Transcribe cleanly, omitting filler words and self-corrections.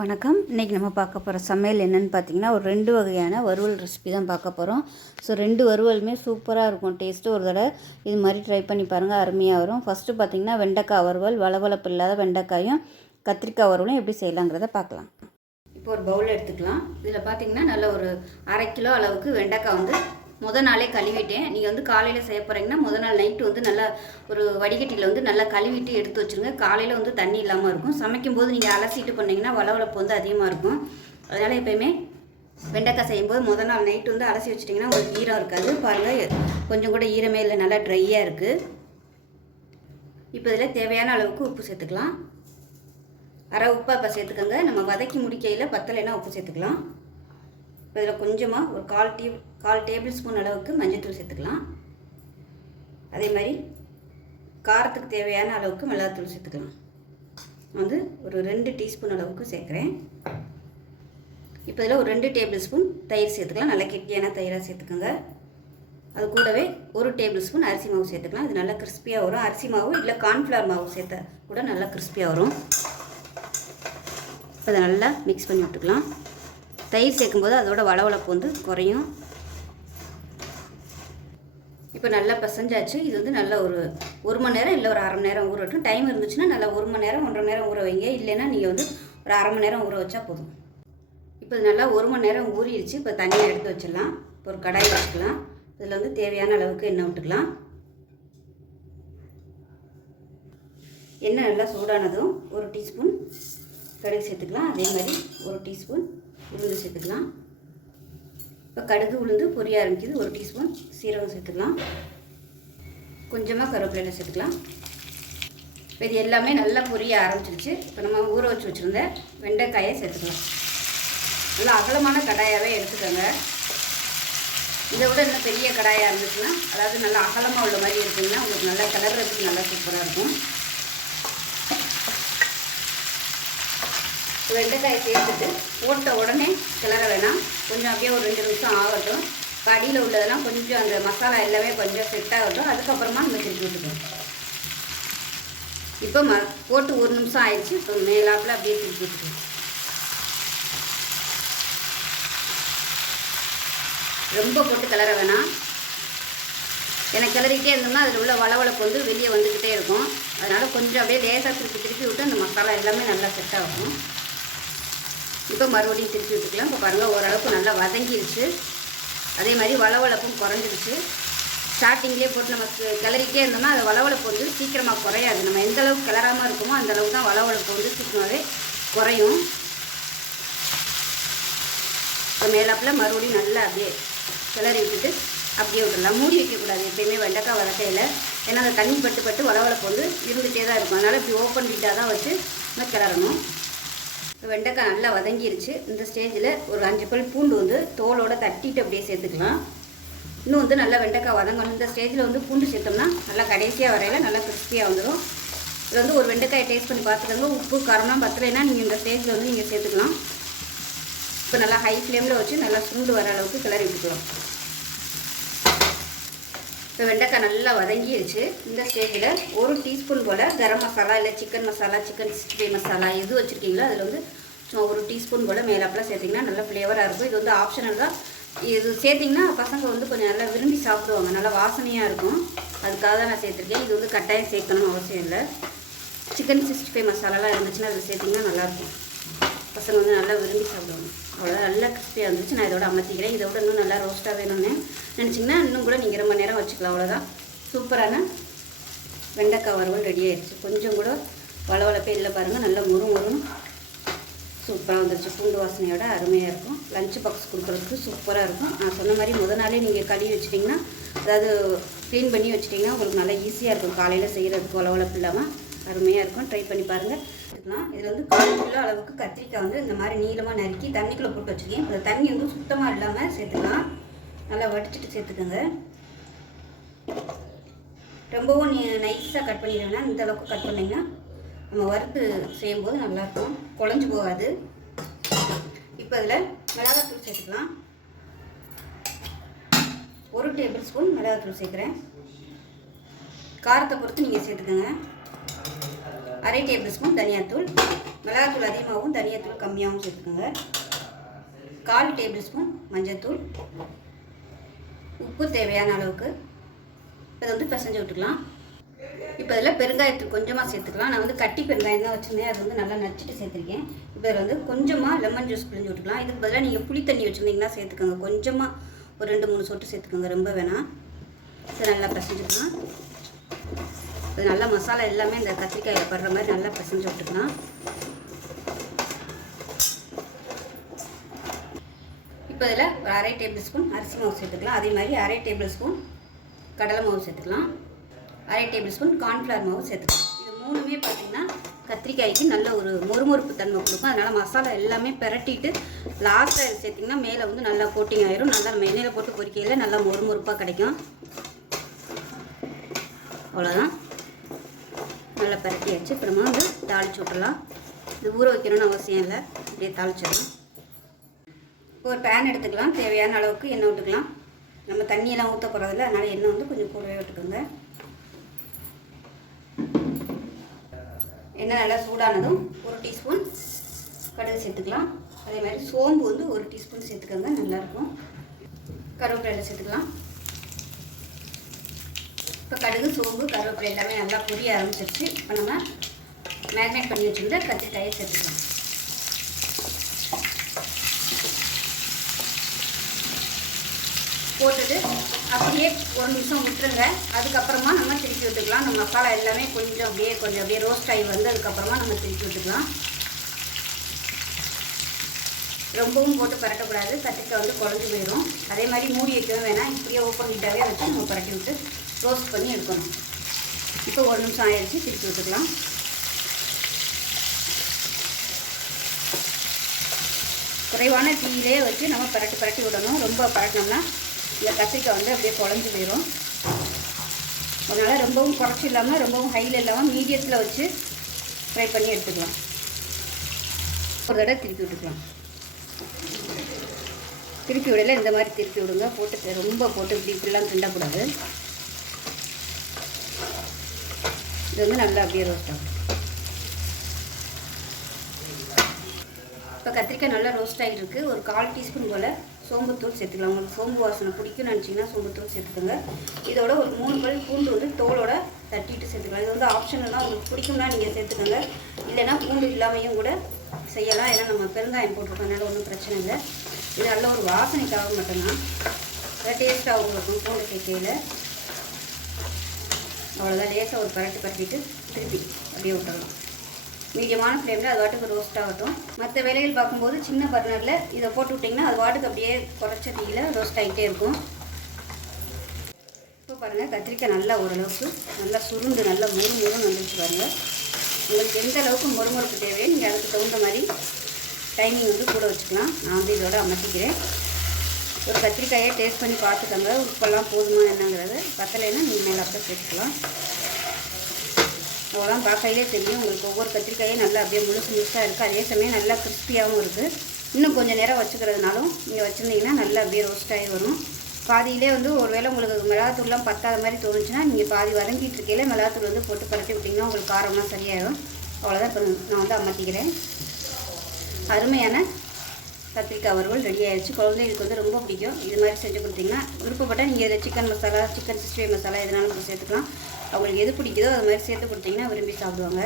வணக்கம். இன்றைக்கி நம்ம பார்க்க போகிற சமையல் என்னென்னு பார்த்தீங்கன்னா, ஒரு 2 வகையான வறுவல் ரெசிபி தான் பார்க்க போகிறோம். ஸோ 2 வறுவலுமே சூப்பராக இருக்கும் டேஸ்ட்டு. ஒரு தடவை இது மாதிரி ட்ரை பண்ணி பாருங்கள், அருமையாக வரும். ஃபஸ்ட்டு பார்த்தீங்கன்னா வெண்டைக்காய் வறுவல், வளவளப்பு இல்லாத வெண்டைக்காயும் கத்திரிக்காய் வறுவலும் எப்படி செய்யலாங்கிறத பார்க்கலாம். இப்போ ஒரு பவுல் எடுத்துக்கலாம். இதில் பார்த்தீங்கன்னா நல்ல ஒரு 1/2 கிலோ அளவுக்கு வெண்டைக்காய் முத நாளே கழுவிட்டேன். நீங்கள் காலையில் செய்ய போகிறீங்கன்னா முத நாள் நைட்டு நல்லா ஒரு வடிகட்டியில் நல்லா கழுவிட்டு எடுத்து வச்சுருங்க. காலையில் தண்ணி இல்லாமல் இருக்கும். சமைக்கும்போது நீங்கள் அலசிட்டு பண்ணிங்கன்னா வளவளப்பு அதிகமாக இருக்கும். அதனால் எப்போயுமே வெண்டைக்காய் செய்யும்போது முத நாள் நைட்டு அலசி வச்சிட்டிங்கன்னா உங்களுக்கு ஈரம் இருக்காது. பாருங்கள், கொஞ்சம் கூட ஈரமே இல்லை, நல்லா ட்ரையாக இருக்குது. இப்போ இதில் தேவையான அளவுக்கு உப்பு சேர்த்துக்கலாம். அரை உப்பை இப்போ சேர்த்துக்கோங்க. நம்ம வதக்கி முடிக்கையில் பத்தலைன்னா உப்பு சேர்த்துக்கலாம். இப்போ இதில் கொஞ்சமாக ஒரு 1/4 டேபிள் ஸ்பூன் அளவுக்கு மஞ்சள்தூள் சேர்த்துக்கலாம். அதே மாதிரி காரத்துக்கு தேவையான அளவுக்கு மிளகாத்தூள் சேர்த்துக்கலாம். ஒரு 2 டீஸ்பூன் அளவுக்கு சேர்க்குறேன். இப்போ இதில் ஒரு 2 டேபிள் ஸ்பூன் தயிர் சேர்த்துக்கலாம். நல்லா கெட்டியான தயிராக சேர்த்துக்கோங்க. அது கூடவே 1 டேபிள் ஸ்பூன் அரிசி மாவு சேர்த்துக்கலாம். இது நல்லா கிறிஸ்பியாக வரும். அரிசி மாவு இல்லை கார்ன்ஃப்ளவர் மாவு சேர்த்தா கூட நல்லா கிறிஸ்பியாக வரும். அதை நல்லா மிக்ஸ் பண்ணி விட்டுக்கலாம். தயிர் சேர்க்கும்போது அதோட வளவளப்பு குறையும். இப்போ நல்லா பிசைஞ்சாச்சு. இது நல்லா ஒரு 1 மணி நேரம் இல்லை ஒரு 1/2 மணி நேரம் ஊறட்டும். டைம் இருந்துச்சுன்னா நல்லா 1 மணி நேரம் 1.5 மணி நேரம் ஊற வைங்க. இல்லைன்னா நீங்கள் ஒரு 1/2 மணி நேரம் ஊற வச்சா போதும். இப்போ இது நல்லா 1 மணி நேரம் ஊறிடுச்சு. இப்போ தண்ணியை எடுத்து வச்சிடலாம். இப்போ ஒரு கடாய் வச்சுக்கலாம். இதில் தேவையான அளவுக்கு எண்ணெய் விட்டுக்கலாம். எண்ணெய் நல்லா சூடானதும் 1 டீஸ்பூன் கடுகு சேர்த்துக்கலாம். அதே மாதிரி 1 டீஸ்பூன் உளுந்து சேர்த்துக்கலாம். இப்போ கடுகு உளுந்து பொரிய ஆரம்பிக்குது. 1 டீஸ்பூன் சீரகம் சேர்த்துக்கலாம். கொஞ்சமாக கருவேப்பிலை சேர்த்துக்கலாம். இப்போ இது எல்லாமே நல்லா பொரிய ஆரம்பிச்சிருச்சு. இப்போ நம்ம ஊற வச்சுருந்த வெண்டைக்காயை சேர்த்துக்கலாம். நல்லா அகலமான கடாயாகவே எடுத்துக்கோங்க. இதை விட இன்னும் பெரிய கடாயாக இருந்துச்சுன்னா, அதாவது நல்லா அகலமாக உள்ள மாதிரி இருக்குதுன்னா உங்களுக்கு நல்லா கிளறதுக்கு நல்லா சூப்பராக இருக்கும். வெண்டைக்காயை சேர்த்துட்டு போட்ட உடனே கிளற வேணாம். கொஞ்சம் அப்படியே ஒரு 2 நிமிஷம் ஆகட்டும். அடியில் உள்ளதெல்லாம் கொஞ்சம் அந்த மசாலா எல்லாமே கொஞ்சம் செட் ஆகட்டும். அதுக்கப்புறமா நம்ம திருப்பி விட்டுக்கணும். இப்போ போட்டு 1 நிமிஷம் ஆயிடுச்சு. இப்போ மேலாப்பில் அப்படியே திருப்பி விட்டுக்கணும். ரொம்ப போட்டு கிளற வேணாம். எனக்கு கிளறிக்கிட்டே இருந்தோம்னா அதில் உள்ள வளவளப்பு வெளியே வந்துக்கிட்டே இருக்கும். அதனால் கொஞ்சம் அப்படியே லேசாக திருப்பி விட்டு அந்த மசாலா எல்லாமே நல்லா செட் ஆகும். இப்போ மறுபடியும் திருப்பி விட்டுக்கலாம். இப்போ பாருங்கள், ஓரளவுக்கு நல்லா வதங்கிடுச்சு. அதே மாதிரி வளவளப்பும் குறைஞ்சிருச்சு. ஸ்டார்டிங்லேயே போட்டு நம்ம கிளறிக்கிட்டே இருந்தோம்னா அது வளவளப்பு சீக்கிரமாக குறையாது. நம்ம எந்த அளவுக்கு கிளறாமல் இருக்குமோ அந்த அளவுக்கு தான் வளவளப்பு சீக்கிரமாகவே குறையும். இப்போ மேலாப்பில் மறுபடியும் நல்லா அப்படியே கிளறி விட்டுட்டு அப்படியே விட்டுடலாம். மூடி வைக்கக்கூடாது எப்பயுமே வெண்டைக்காய் வதக்கையில். ஏன்னா அந்த தண்ணி பட்டு வளவளப்பு இருந்துகிட்டே தான் இருக்கும். அதனால் இப்படி ஓப்பன் ஹீட்டாக தான் வச்சு நம்ம கிளறணும். வெண்டைக்காய் நல்லா வதங்கிருச்சு. இந்த ஸ்டேஜில் ஒரு 5 பல் பூண்டு தோலோடு தட்டிட்டு அப்படியே சேர்த்துக்கலாம். இன்னும் நல்லா வெண்டைக்காய் வதங்கணும். இந்த ஸ்டேஜில் பூண்டு சேர்த்தோம்னா நல்லா கடைசியாக வரையில் நல்லா கிறிஸ்பியாக வந்துடும். இதில் ஒரு வெண்டைக்காயை டேஸ்ட் பண்ணி பார்த்துக்கோங்க. உப்பு காரம்லாம் பத்தலைன்னா நீங்கள் இந்த ஸ்டேஜில் நீங்கள் சேர்த்துக்கலாம். இப்போ நல்லா ஹை ஃப்ளேமில் வச்சு நல்லா சுண்டு வர அளவுக்கு கிளறி விட்டுக்கலாம். இப்போ வெண்டைக்காய் நல்லா வதங்கிடுச்சு. இந்த ஸ்டேஜில் 1 டீஸ்பூன் போல் கரம் மசாலா இல்லை சிக்கன் மசாலா, சிக்கன் 65 மசாலா எது வச்சுருக்கீங்களோ அதில் சும்மா 1 டீஸ்பூன் போல் மேலாப்பில் சேர்த்திங்கன்னா நல்லா ஃப்ளேவராக இருக்கும். இது ஆப்ஷனல் தான். இது சேர்த்திங்கன்னா பசங்க கொஞ்சம் நல்லா விரும்பி சாப்பிடுவாங்க. நல்லா வாசனையாக இருக்கும். அதுக்காக தான் நான் சேர்த்துருக்கேன். இது கட்டாயம் சேர்க்கணும்னு அவசியம் இல்லை. சிக்கன் 65 மசாலாலாம் இருந்துச்சுன்னா அதில் சேர்த்திங்கன்னா நல்லாயிருக்கும். பசங்க நல்லா விரும்பி சாப்பிடுவாங்க. அவ்வளோ நல்லா கிறிஸ்பியாக இருந்துச்சு. நான் இதோட அமர்த்திக்கிறேன். இதோட இன்னும் நல்லா ரோஸ்ட்டாக வேணும்னு நினச்சிங்கன்னா இன்னும் கூட நீங்கள் ரொம்ப நேரம் வச்சுக்கலாம். அவ்வளோதான், சூப்பரான வெண்டைக்காய் வறுவல் ரெடி ஆயிடுச்சு. கொஞ்சம் கூட வளவளப்பே இல்லை பாருங்கள். நல்லா முறுமுறுன்னு சூப்பராக வந்துருச்சு. பூண்டு வாசனையோட அருமையாக இருக்கும். லஞ்ச் பாக்ஸ் கொடுக்குறதுக்கு சூப்பராக இருக்கும். நான் சொன்ன மாதிரி முத நாளே நீங்கள் கழுவி வச்சிட்டிங்கன்னா, அதாவது க்ளீன் பண்ணி வச்சிட்டிங்கன்னா உங்களுக்கு நல்லா ஈஸியாக இருக்கும். காலையில் செய்கிறதுக்கு வளவளப்பு இல்லாமல் அருமையாக இருக்கும். ட்ரை பண்ணி பாருங்கள். இதில் 1 கிலோ அளவுக்கு கத்திரிக்காய் இந்த மாதிரி நீளமாக நறுக்கி தண்ணிக்குள்ளே போட்டு வச்சுருக்கேன். இந்த தண்ணி சுத்தமாக இல்லாமல் சேர்த்துக்கலாம். நல்லா வடிச்சிட்டு சேர்த்துக்கோங்க. ரொம்பவும் நைஸாக கட் பண்ணிடுவேன்னா இந்த அளவுக்கு கட் பண்ணிங்கன்னா நம்ம வறுத்து செய்யும்போது நல்லாயிருக்கும், குழஞ்சி போகாது. இப்போ அதில் மிளகாத்தூள் சேர்த்துக்கலாம். 1 டேபிள் ஸ்பூன் மிளகாத்தூள் சேர்க்குறேன். காரத்தை பொறுத்து நீங்கள் சேர்த்துக்கோங்க. 1/2 டேபிள் ஸ்பூன் தனியாத்தூள், மிளகாத்தூள் அதிகமாகவும் தனியாத்தூள் கம்மியாகவும் சேர்த்துக்கோங்க. 1/4 டேபிள் ஸ்பூன் மஞ்சள்தூள், உப்பு தேவையான அளவுக்கு. இதை வந்து பிசைஞ்சு விட்டுக்கலாம். இப்போ இதில் பெருங்காயத்தூள் கொஞ்சமாக சேர்த்துக்கலாம். நான் வந்து கட்டி பெருங்காயம் தான் வச்சுருந்தேன், அது வந்து நல்லா நச்சுட்டு சேர்த்துருக்கேன். இப்போ இதில் வந்து கொஞ்சமாக லெமன் ஜூஸ் பிழிஞ்சு விட்டுக்கலாம். இதுக்கு பதிலாக நீங்கள் புளி தண்ணி வச்சுருந்தீங்கன்னா சேர்த்துக்கோங்க. கொஞ்சமாக ஒரு 2-3 சொட்டு சேர்த்துக்கோங்க, ரொம்ப வேணாம். இதை நல்லா பிசைஞ்சுக்கலாம். இது நல்லா மசாலா எல்லாமே இந்த கத்திரிக்காயில் படுற மாதிரி நல்லா பிசைஞ்சு விட்டுக்கலாம். இப்போ இதில் ஒரு 1/2 டேபிள் ஸ்பூன் அரிசி மாவு சேர்த்துக்கலாம். அதே மாதிரி 1/2 டேபிள் ஸ்பூன் கடலை மாவு சேர்த்துக்கலாம். 1/2 டேபிள் ஸ்பூன் கார்ன்ஃப்ளவர் மாவு சேர்த்துக்கலாம். இது மூணுமே பார்த்திங்கன்னா கத்திரிக்காய்க்கு நல்ல ஒரு மொறுமொறுப்பு தன்மை கொடுக்கும். அதனால் மசாலா எல்லாமே பிரட்டிட்டு லாஸ்ட்டாக சேர்த்திங்கன்னா மேலே வந்து நல்லா கோட்டிங் ஆயிரும். நல்லா நம்ம எண்ணெயில் போட்டு பொரிக்கையில் நல்லா மொறுமொறுப்பாக கிடைக்கும். அவ்வளோதான், நல்லா பிரட்டி வச்சு இப்போ நம்ம வந்து தாளித்து விட்டுடலாம். இது ஊற வைக்கணும்னு அவசியம் இல்லை, அப்படியே தாளிச்சிடலாம். ஒரு பேன் எடுத்துக்கலாம். தேவையான அளவுக்கு எண்ணெய் விட்டுக்கலாம். நம்ம தண்ணியெல்லாம் ஊற்ற போகிறதில்ல, அதனால் எண்ணெய் வந்து கொஞ்சம் கூடவே விட்டுக்கோங்க. எண்ணெய் நல்லா சூடானதும் 1 டீஸ்பூன் கடுகு சேர்த்துக்கலாம். அதே மாதிரி சோம்பு வந்து 1 டீஸ்பூன் சேர்த்துக்கோங்க, நல்லாயிருக்கும். கருவேப்பிலை சேர்த்துக்கலாம். இப்போ கடுகு, சோம்பு, கருவேப்பிலை எல்லாமே நல்லா பொரிய ஆரம்பிச்சிருச்சு. இப்போ நம்ம மேரினேட் பண்ணி வச்சுருந்த கத்திரிக்காயை சேர்த்துக்கலாம். போட்டுட்டு அப்படியே 1 நிமிஷம் விட்டுருங்க. அதுக்கப்புறமா நம்ம திருப்பி விட்டுக்கலாம். நம்ம மசாலா எல்லாமே கொஞ்சம் அப்படியே ரோஸ்ட் ஆகி வந்து அதுக்கப்புறமா நம்ம திருப்பி விட்டுக்கலாம். ரொம்பவும் போட்டு பரட்டக்கூடாது, கத்திரிக்காய் வந்து குழஞ்சி போயிடும். அதே மாதிரி மூடி வைக்கவும் வேணாம், இப்படியே ஓப்பன் ஹீட்டாகவே வச்சு நம்ம பரட்டி விட்டு ரோஸ்ட் பண்ணி எடுக்கணும். இப்போ 1 நிமிஷம் ஆயிடுச்சு, திருப்பி விட்டுக்கலாம். குறைவான தீயிலே வச்சு நம்ம பரட்டி விடணும். ரொம்ப பரட்டினோம்னா இந்த கத்திரிக்காய் வந்து அப்படியே குழஞ்சி போயிடும். அதனால் ரொம்பவும் குறைச்சி இல்லாமல் ரொம்பவும் ஹையில் இல்லாமல் மீடியத்தில் வச்சு ஃப்ரை பண்ணி எடுத்துக்கலாம். ஒரு தடவை திருப்பி விட்டுக்கலாம். திருப்பி விடல இந்த மாதிரி திருப்பி விடுங்க. போட்டு ரொம்ப போட்டு இப்படிலாம் கிண்டக்கூடாது. இது வந்து நல்லா அப்படியே ரோஸ்ட் ஆகும். இப்போ கத்திரிக்காய் நல்லா ரோஸ்ட் ஆகிட்டு இருக்குது. ஒரு 1/4 டீஸ்பூன் போல் சோம்புத்தூள் சேர்த்துக்கலாம். உங்களுக்கு சோம்பு வாசனை பிடிக்கும்னு நினச்சிங்கன்னா சோம்புத்தூள் சேர்த்துக்கோங்க. இதோட ஒரு 3 பல் பூண்டு வந்து தோலோட தட்டிட்டு சேர்த்துக்கலாம். இது வந்து ஆப்ஷனல் தான், உங்களுக்கு பிடிக்கும்னா நீங்கள் சேர்த்துக்கோங்க. இல்லைன்னா பூண்டு இல்லாமையும் கூட செய்யலாம். ஏன்னா நம்ம பெருங்காயம் போட்டிருக்கனால ஒன்றும் பிரச்சனை இல்லை. இது நல்ல ஒரு வாசனைக்காக மட்டும்தான், அதை டேஸ்ட்டாகவும் இருக்கும் பூண்டு சேர்க்கையில். அவ்வளோதான், லேசாக ஒரு பரட்டிட்டு திருப்பி அப்படியே விட்டுறலாம். மீடியமான ஃப்ளேமில் அது வாட்டுக்கு ரோஸ்ட் ஆகட்டும். மற்ற வேலைகள் பார்க்கும்போது சின்ன பர்னரில் இதை போட்டு விட்டிங்கன்னா அது வாட்டுக்கு அப்படியே குறைச்ச தீயில் ரோஸ்ட் ஆகிட்டே இருக்கும். இப்போ பாருங்கள், கத்திரிக்காய் நல்லா ஓரளவுக்கு நல்லா சுருண்டு நல்லா மொறுமொறுன்னு வந்துச்சு பாருங்கள். உங்களுக்கு எந்த அளவுக்கு மொறுமொறுப்பு தேவையோ நீங்கள் அதுக்கு தகுந்த மாதிரி டைமிங் வந்து கூட வச்சுக்கலாம். நான் வந்து இதோட அமர்த்திக்கிறேன். ஒரு கத்திரிக்காயை டேஸ்ட் பண்ணி பார்த்துக்கோங்க, உப்பெல்லாம் போதுமா என்னங்கிறது. பத்தலைன்னா நீங்கள் மேலே அப்படியே சேர்த்துக்கலாம். அவ்வளோதான், பார்க்கையிலே தெரியும் உங்களுக்கு. ஒவ்வொரு கத்திரிக்காயும் நல்லா அப்படியே முழுசாக இருக்குது. அதே சமயம் நல்லா கிறிஸ்பியாகவும் இருக்குது. இன்னும் கொஞ்சம் நேரம் வச்சுக்கிறதுனாலும் நீங்கள் வச்சுருந்தீங்கன்னா நல்லா அப்படியே ரோஸ்ட் ஆகி வரும். பாதியிலே வந்து ஒரு வேளை உங்களுக்கு மிளகாத்தூள்லாம் பத்தாத மாதிரி தோணுச்சுன்னா நீங்கள் பாதி வதங்கிட்டு இருக்கையில் மிளகாத்தூள் வந்து போட்டு பரட்டி விட்டிங்கன்னா உங்களுக்கு காரம்லாம் சரியாயிடும். அவ்வளோதான், இப்போ நான் வந்து அமர்த்திக்கிறேன். அருமையான கத்திரிக்காய் வறுவல் ரெடி ஆகிடுச்சு. குழந்தைகளுக்கு வந்து ரொம்ப பிடிக்கும். இது மாதிரி செஞ்சு கொடுத்தீங்கன்னா விருப்பப்பட்டால் நீங்கள் இதில் சிக்கன் மசாலா, சிக்கன் 65 மசாலா எதுனாலும் சேர்த்துக்கலாம். அவங்களுக்கு எது பிடிக்குதோ அது மாதிரி சேர்த்து கொடுத்தீங்கன்னா விரும்பி சாப்பிடுவாங்க.